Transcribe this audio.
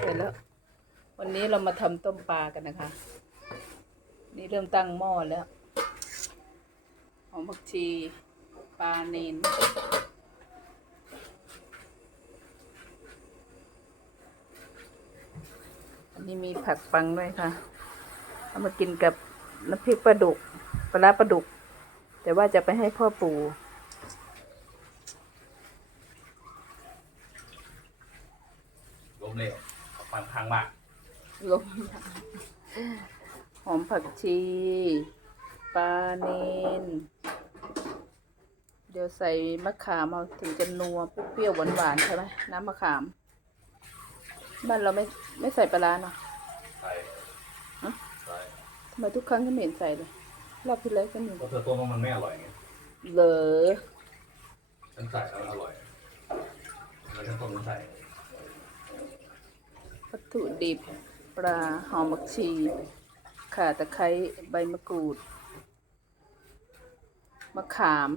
เสร็จแล้ว วันนี้เรามาทำต้มปลากันนะคะ นี่เริ่มตั้งหม้อแล้วหอมผักชีปลาเนนอันนี้มีผักปังด้วยค่ะ เอามากินกับน้ำพริกปลาดุกปลาร้าปลาดุก แต่ว่าจะไปให้พ่อปู่ มเหลวเอาฟังพังมากลมหอมผักชีปลาเนนเดี๋ยวใส่มะขามเอาถึงจะนัวเปรี้ยวๆหวานๆใช่ไหมน้ำมะขามบ้านเราไม่ไม่ใส่ปลาร้าเนาะใส่ฮะใส่ทำไมทุกครั้งก็ไม่เห็นใส่เลยรอบที่แล้วก็มีเพราะเธอต้มแล้วมันไม่อร่อยไงเหลอฉันใส่แล้วมันอร่อย แล้วฉันต้มฉันใส่ วัต ถุดิบ ปลาหอมผักชี ข่าตะไคร้ใบมะกรูด มะขาม